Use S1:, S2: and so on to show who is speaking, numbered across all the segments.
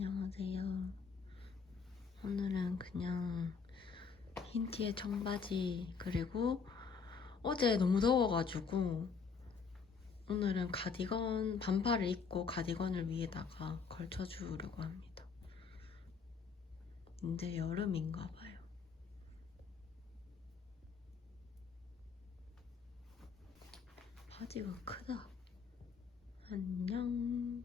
S1: 안녕하세요. 오늘은 그냥 흰 티에 청바지 그리고 어제 너무 더워가지고 오늘은 가디건 반팔을 입고 가디건을 위에다가 걸쳐주려고 합니다. 이제 여름인가 봐요. 바지가 크다. 안녕.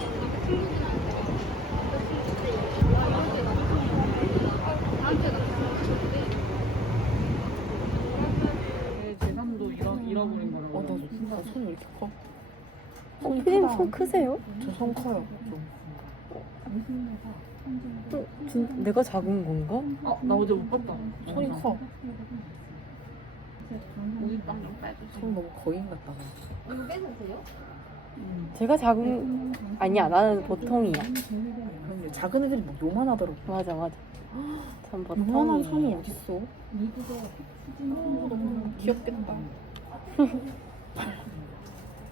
S2: 내 재산도 잃어, 잃어버린 거라고.
S3: 어, 나, 나 손이 왜 이렇게 커?
S1: 어, 피디님 손 크세요?
S3: 저 손 커요. 좀.
S1: 어, 진, 내가 작은 건가?
S2: 어, 나 어제 못 봤다.
S3: 손이 커.
S2: 빼주세요.
S3: 손 너무 거인 같다.
S1: 제가 작은 아니야 나는 보통이야.
S3: 근데 작은 애들이 막 요만하더라고.
S1: 맞아 맞아. 전
S3: 요만한. 손이 어딨어? 어, 너무 귀엽겠다.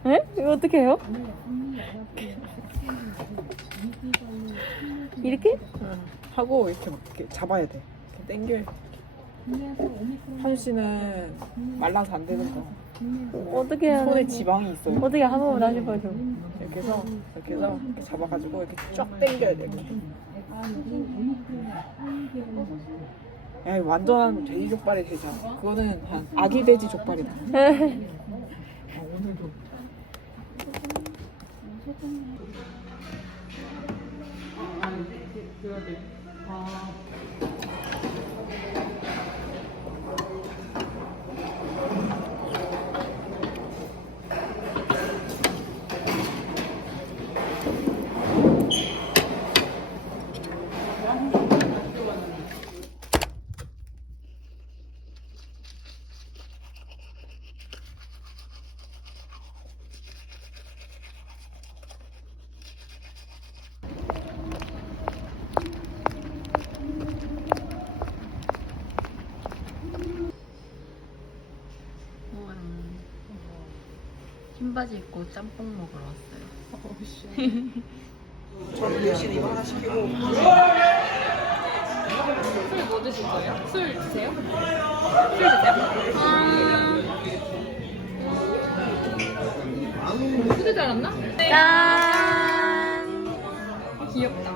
S1: 에? 이거 어떻게 해요? 이렇게?
S3: 응. 하고 이렇게 막 이렇게 잡아야 돼. 이렇게 당겨야 돼. 한우 씨는 말라서 안 되는 거.
S1: 어떻게 해야
S3: 손에
S1: 되지?
S3: 지방이 있어요.
S1: 어떻게 한 번만 다시 보여줘.
S3: 이렇게 해서 이렇게 해서 이렇게 잡아가지고 이렇게 쫙 당겨야 돼. 이렇게. 야, 완전한 돼지 족발이 되자. 그거는 한 아기 돼지 족발이다.
S2: 돼. 아,
S1: 우와. 흰 바지 입고 짬뽕 먹으러 왔어요.
S2: 술뭐 드실 거예요? 술 드세요? 술 드세요? 후드 알았나?
S1: 짠!
S2: 귀엽다.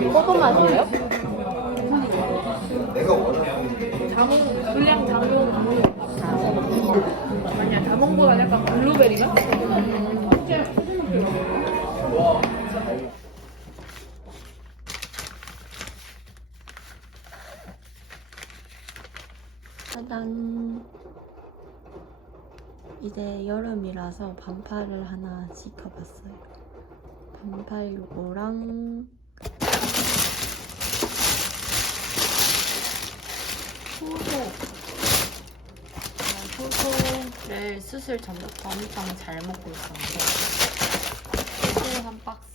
S1: 소금 맛이에요?
S2: 자몽, 불량 자몽, 아니야, 자몽보다 약간 블루베리가?
S1: 짜잔. 이제 여름이라서 반팔을 하나 시켜봤어요. 반팔 요거랑 어, 소소를 수술 전부터 엄청 잘 먹고 있었는데 소소 한 박스.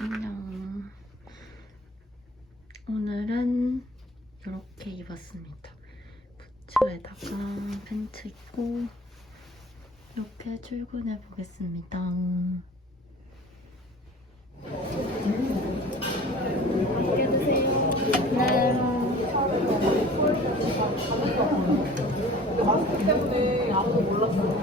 S1: 안녕. 오늘은 이렇게 입었습니다. 부츠에다가 팬츠 입고 이렇게 출근해 보겠습니다.
S2: 때문에 아무도 몰랐어.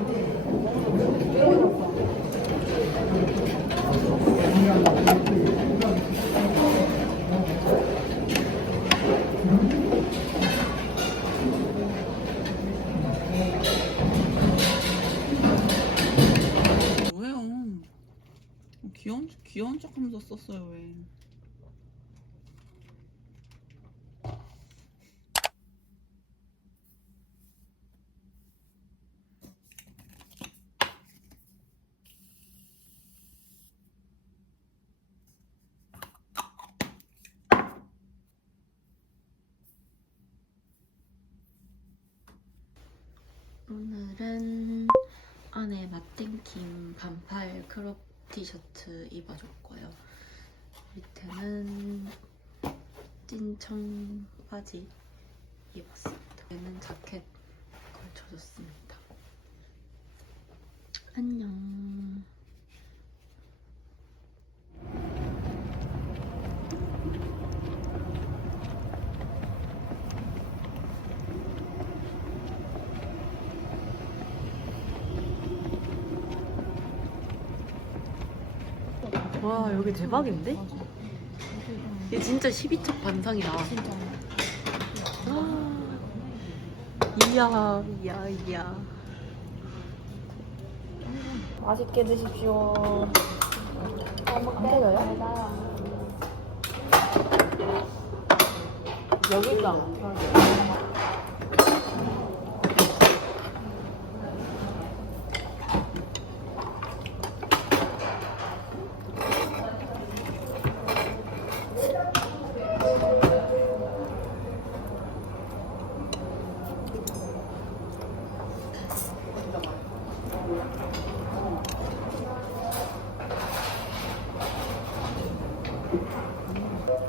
S4: 척하면서 썼어요 왜?
S1: 오늘은 안에 마땡킴 반팔 크롭 티셔츠 입어줬고요. 밑에는 찐청 바지 입었습니다. 얘는 자켓 걸쳐줬습니다. 안녕. 와 여기 대박인데? 이게 진짜 12척 반상이다. 아, 이야 이야 이야. 맛있게 드십시오. 안 먹어요? 여기가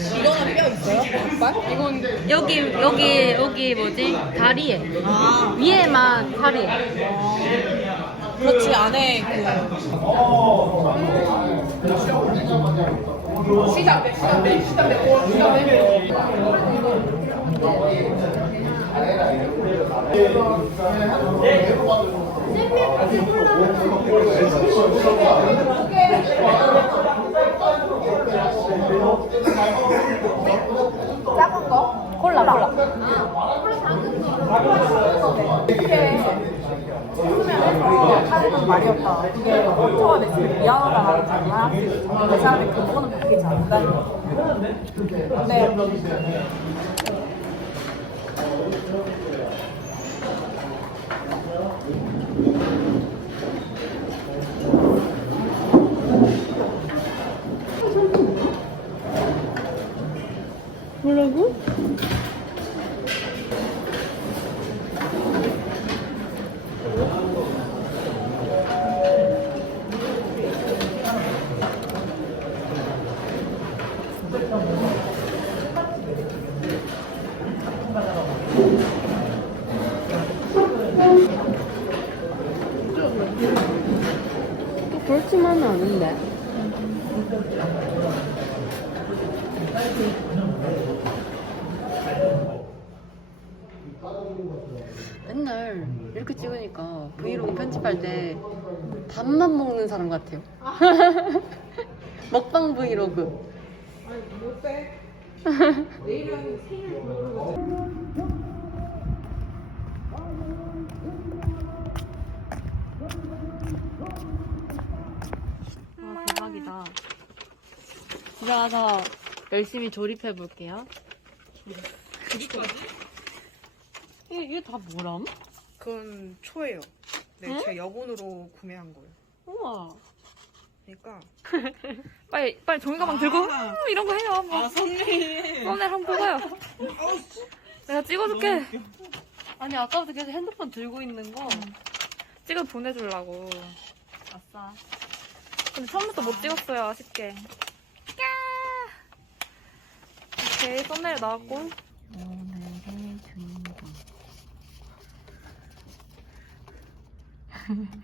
S4: 이거는 뼈 있어요?
S1: 이건 여기 여기 여기 뭐지? 다리에.
S4: 아.
S1: 위에만 살이.
S4: 그렇지 안에 그.
S5: 시작돼 시작돼 시작돼. 시 작돼
S1: 콜라 콜라.
S6: 하는 말이 없다. 이게 혼자가 됐으면 미안하다라는 사람이 근본은 바뀌지 않는다는 거. 근데
S1: 뭐라고? 맨날 이렇게 찍으니까 브이로그 편집할 때 밥만 먹는 사람 같아요. 먹방 브이로그. 와 대박이다. 집에 가서 열심히 조립해 볼게요. 이게, 이게 다 뭐람?
S7: 그건 초예요. 네,
S1: 응?
S7: 제 여분으로 구매한 거예요.
S1: 우와.
S7: 그러니까
S5: 빨리 빨리 종이 가방 들고
S4: 아.
S5: 음, 이런 거 해요 한번
S4: 아 선미
S5: 썸네일 한번 뽑아요 내가 찍어줄게
S1: 아니 아까부터 계속 핸드폰 들고 있는 거.
S5: 찍어 보내주려고
S1: 아싸.
S5: 근데 처음부터 못 찍었어요 아쉽게 까! 오케이 썸네일 나왔고
S1: 오늘의 주인공.
S8: 축하한다.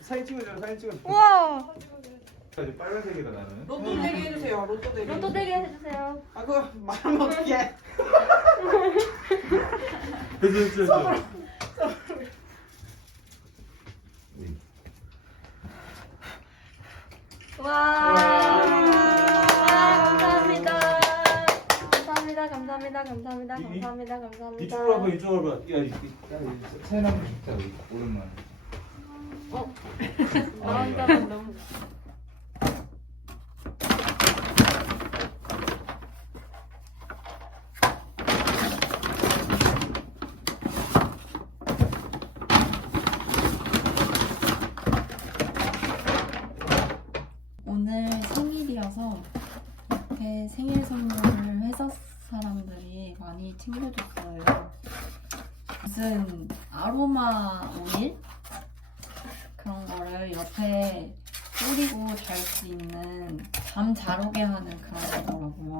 S8: 사진 찍어줘, 사진 찍어줘.
S5: 우와
S8: 이제 빨간색이다 나는.
S4: 너도 얘기해주세요
S7: 해주세요. 로또 대리.
S9: 로또 대리 해주세요.
S7: 아 그거 말하면 어떡해.
S8: 됐어 됐어 됐어
S9: 와, 감사합니다. 감사합니다. 감사합니다.
S8: 이- 이-
S9: 감사합니다. 감사합니다.
S8: 이쪽으로 와봐 이쪽으로 와봐 야 이- 이-
S10: 사인하고 싶다 우리 오랜만에
S9: 나 혼자만 너무.
S1: 오늘 생일이어서 이렇게 생일 선물을 회사 사람들이 많이 챙겨줬어요. 무슨 아로마 오일? 그런 거를 옆에 뿌리고 잘 수 있는 잠 잘 오게 하는 그런 거더라고요.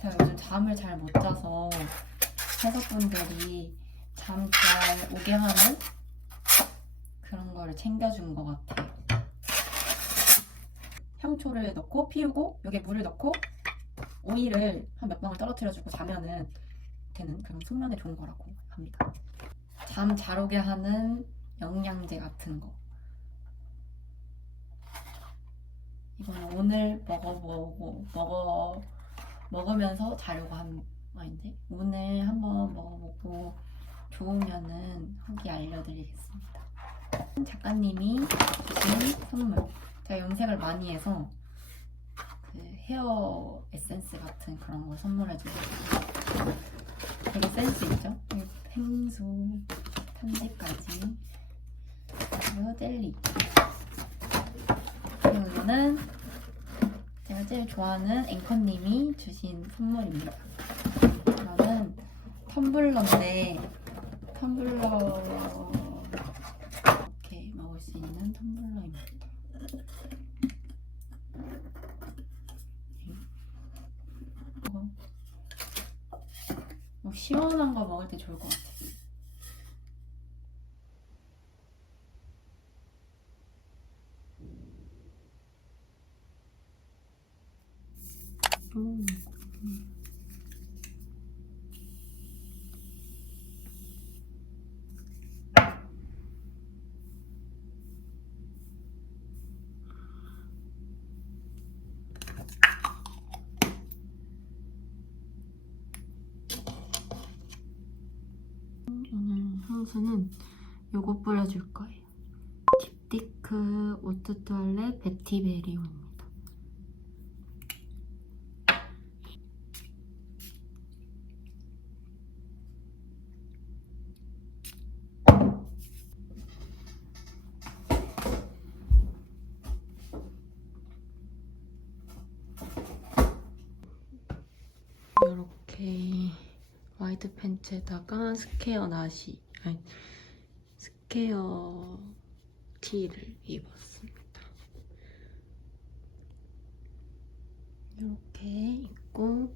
S1: 제가 요즘 잠을 잘 못 자서 회사분들이 잠 잘 오게 하는 그런 거를 챙겨준 것 같아요. 향초를 넣고 피우고 여기에 물을 넣고 오일을 한몇 방울 떨어뜨려주고 자면은 되는 그런 숙면에 좋은 거라고 합니다. 잠 잘 오게 하는 영양제 같은 거. 이거는 오늘 먹어보고 먹어 먹으면서 자려고 한 아닌데 오늘 한번 먹어보고 좋으면은 후기 알려드리겠습니다. 작가님이 주신 선물. 제가 염색을 많이 해서 그 헤어 에센스 같은 그런 걸 선물해 주셨어요. 되게 센스 있죠? 펭수, 편지까지 그리고 젤리 그리고 이거는 제가 제일 좋아하는 앵커님이 주신 선물입니다. 이거는 텀블러인데 텀블러 이렇게 먹을 수 있는 텀블러입니다. 이거. 뭐 시원한 거 먹을 때 좋을 것 같아. 음. 향수는 요거 뿌려줄 거예요. 딥티크 오트 투알렛 베티베리오입니다. 이렇게 와이드 팬츠에다가 스퀘어 나시 아니 스퀘어 티를 입었습니다. 이렇게 입고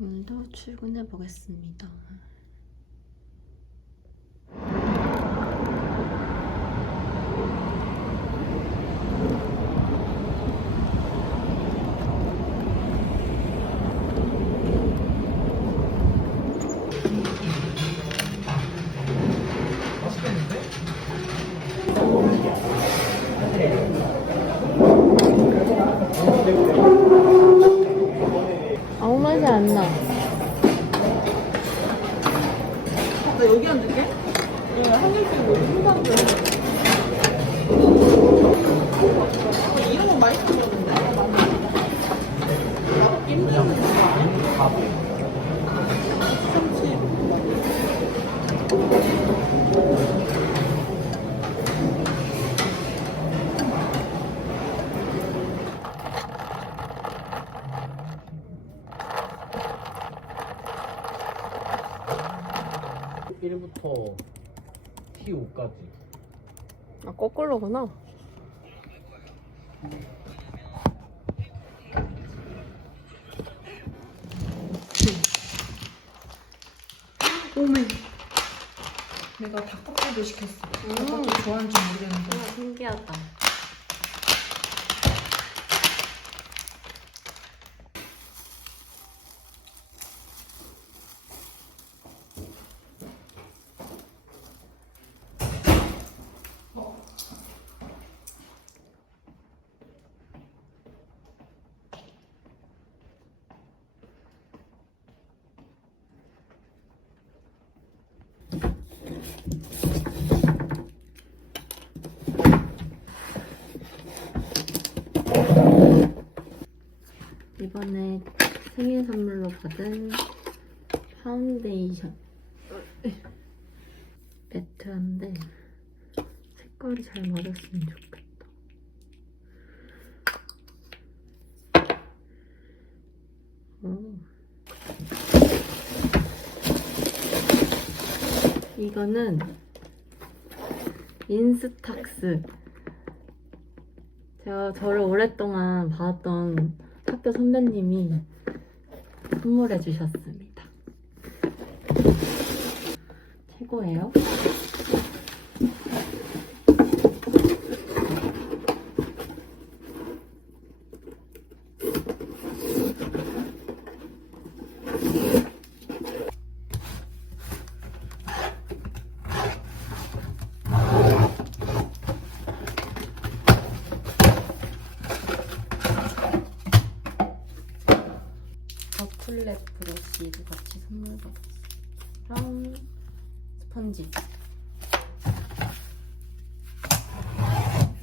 S1: 오늘도 출근해 보겠습니다.
S9: 아무 맛이 안 나.
S7: 나 여기 앉을게. 한 입씩 뭐 순간도.
S10: T5까지
S9: 아, 거꾸로구나. 오메.
S6: 내가 닭볶음도 시켰어.
S9: 음.
S6: 닭볶음 좋아하는지 모르겠는데.
S9: 아, 신기하다. 이번에 생일 선물로 받은 파운데이션 매트한데 색깔이 잘 맞았으면 좋겠다. 오. 이거는 인스탁스 제가 저를 오랫동안 봐왔던 학교 선배님이 선물해 주셨습니다. 최고예요. 버클렛 브러쉬도 받았어요. 스펀지.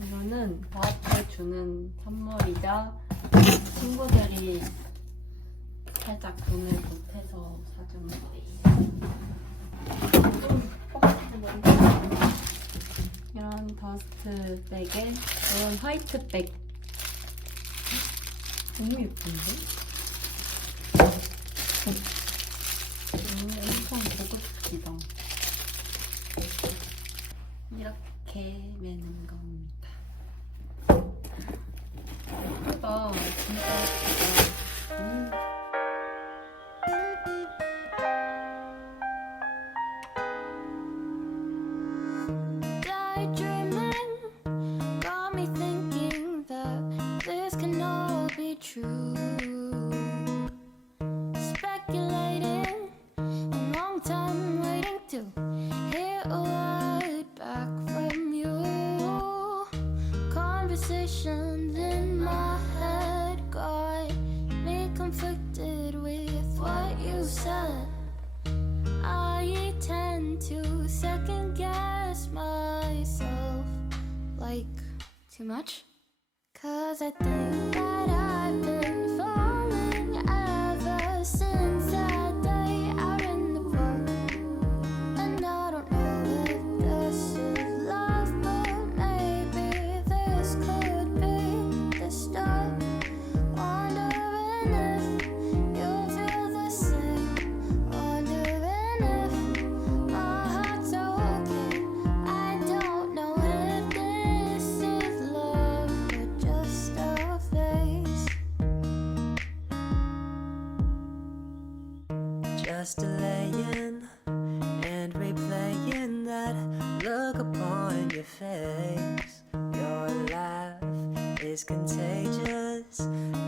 S9: 이거는 저한테 주는 선물이자 친구들이 살짝 돈을 보태서 사준 거예요. 이런 더스트 백에 이런 화이트 백 너무 예쁜데? 고급지다. 이렇게 매는 겁니다.
S11: Just
S12: delaying and replaying that look upon your face. Your laugh is contagious,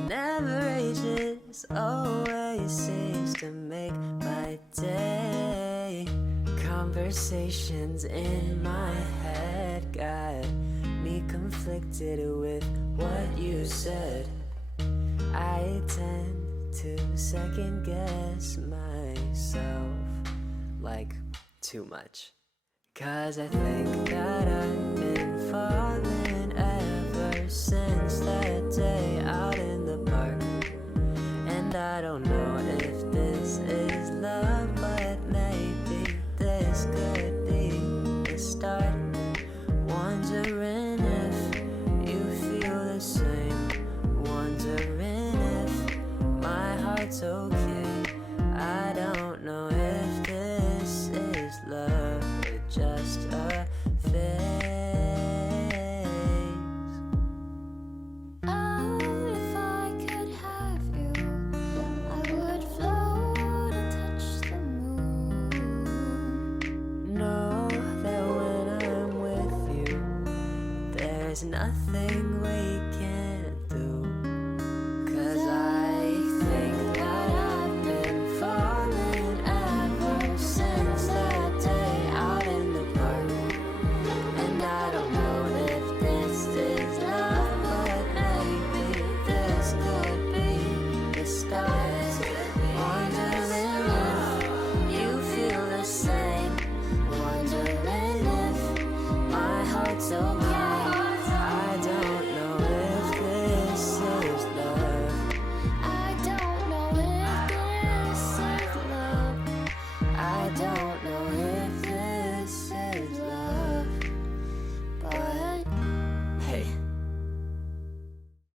S12: never ages, always seems to make my day. Conversations in my head got me conflicted with what you said. I tend to second guess myself like too much. Cause I think that I've been falling ever since that day out in the park. And I don't know